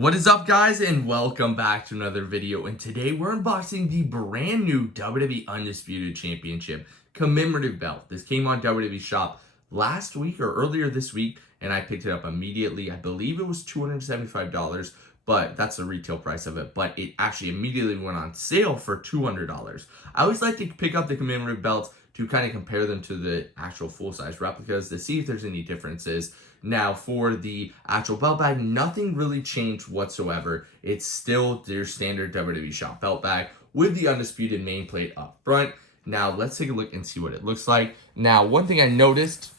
What is up, guys, and welcome back to another video. And today we're unboxing the brand new WWE Undisputed Championship commemorative belt. This came on WWE Shop last week or earlier this week, and I picked it up immediately. I believe it was $275, but that's the retail price of it. But it actually immediately went on sale for $200. I always like to pick up the commemorative belts to kind of compare them to the actual full-size replicas to see if there's any differences. Now, for the actual belt bag, nothing really changed whatsoever. It's still their standard WWE Shop belt bag with the Undisputed nameplate up front. Now, let's take a look and see what it looks like. Now, one thing I noticed,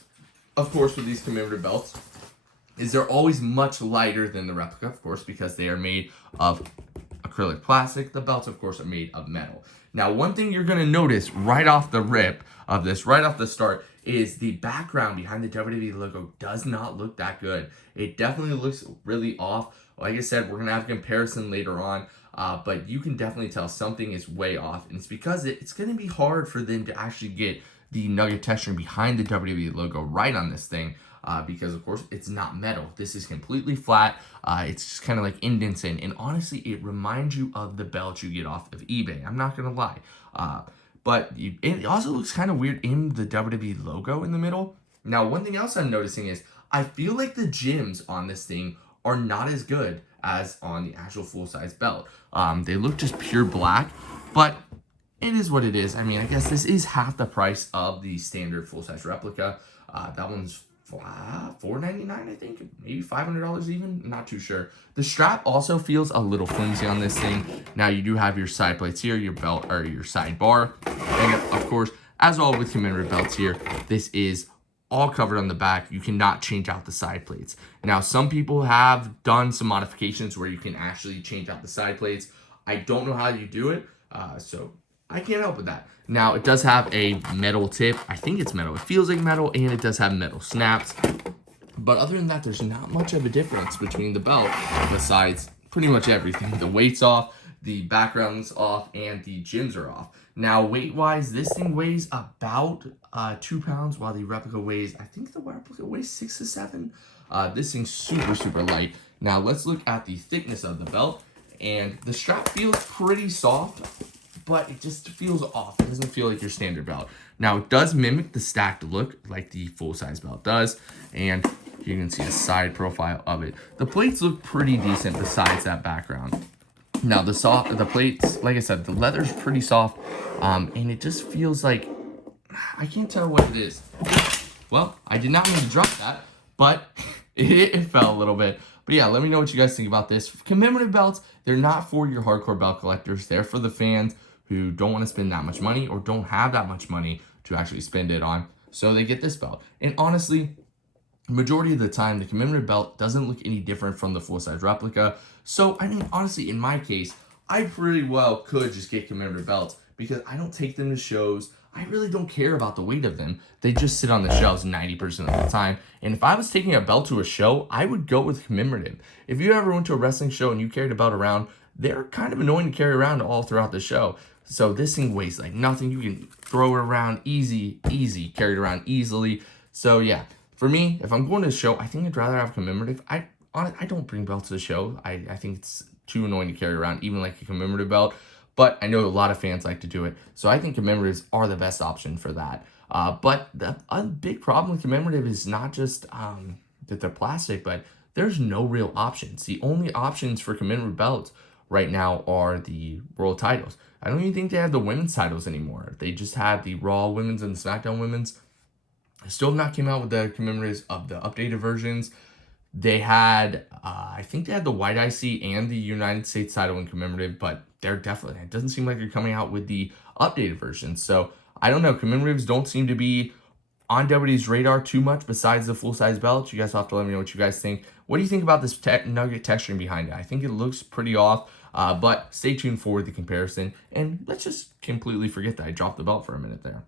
of course, with these commemorative belts is they're always much lighter than the replica, of course, because they are made of acrylic plastic. The belts, of course, are made of metal. Now, one thing you're going to notice right off the rip of this, right off the start, is the background behind the WWE logo does not look that good. It definitely looks really off. Like I said, we're going to have a comparison later on, but you can definitely tell something is way off, and it's because it's going to be hard for them to actually get the nugget texture behind the WWE logo right on this thing. Because, of course, it's not metal. This is completely flat. It's just kind of like indents in. And honestly, it reminds you of the belt you get off of eBay. I'm not going to lie. But it also looks kind of weird in the WWE logo in the middle. Now, one thing else I'm noticing is I feel like the gems on this thing are not as good as on the actual full-size belt. They look just pure black, but it is what it is. I mean, I guess this is half the price of the standard full-size replica. That one's $4.99, I think, maybe $500 even, not too sure. The strap also feels a little flimsy on this thing. Now, you do have your side plates here, your belt or your side bar, and of course, as all with commemorative belts here, this is all covered on the back. You cannot change out the side plates. Now, some people have done some modifications where you can actually change out the side plates. I don't know how you do it, so I can't help with that. Now, it does have a metal tip. I think it's metal. It feels like metal, and it does have metal snaps. But other than that, there's not much of a difference between the belt besides pretty much everything. The weight's off, the background's off, and the gems are off. Now, weight-wise, this thing weighs about 2 pounds, while the replica weighs, I think the replica weighs 6 to 7. This thing's super, super light. Now, let's look at the thickness of the belt. And the strap feels pretty soft, but it just feels off. It doesn't feel like your standard belt. Now, it does mimic the stacked look like the full-size belt does, and you can see a side profile of it. The plates look pretty decent besides that background. Now, the plates, like I said, the leather's pretty soft, and it just feels like, I can't tell what it is. Well, I did not mean to drop that, but it fell a little bit. But yeah, let me know what you guys think about this. Commemorative belts, they're not for your hardcore belt collectors. They're for the fans who don't want to spend that much money or don't have that much money to actually spend it on. So they get this belt. And honestly, majority of the time, the commemorative belt doesn't look any different from the full-size replica. So, I mean, honestly, in my case, I pretty well could just get commemorative belts because I don't take them to shows. I really don't care about the weight of them. They just sit on the shelves 90% of the time. And if I was taking a belt to a show, I would go with commemorative. If you ever went to a wrestling show and you carried a belt around, they're kind of annoying to carry around all throughout the show. So this thing weighs like nothing. You can throw it around easy, carry it around easily. So yeah, for me, if I'm going to a show, I think I'd rather have commemorative. I don't bring belts to the show. I think it's too annoying to carry around, even like a commemorative belt. But I know a lot of fans like to do it. So I think commemoratives are the best option for that. But a big problem with commemorative is not just that they're plastic, but there's no real options. The only options for commemorative belts right now are the world titles. I don't even think they have the women's titles anymore. They just have the Raw women's and the SmackDown women's. Still have not came out with the commemoratives of the updated versions. They had, I think they had the White IC and the United States title in commemorative, but they're definitely, it doesn't seem like they're coming out with the updated version. So I don't know. Commemoratives don't seem to be on WWE's radar too much besides the full-size belts. You guys have to let me know what you guys think. What do you think about this nugget texturing behind it? I think it looks pretty off, but stay tuned for the comparison. And let's just completely forget that I dropped the belt for a minute there.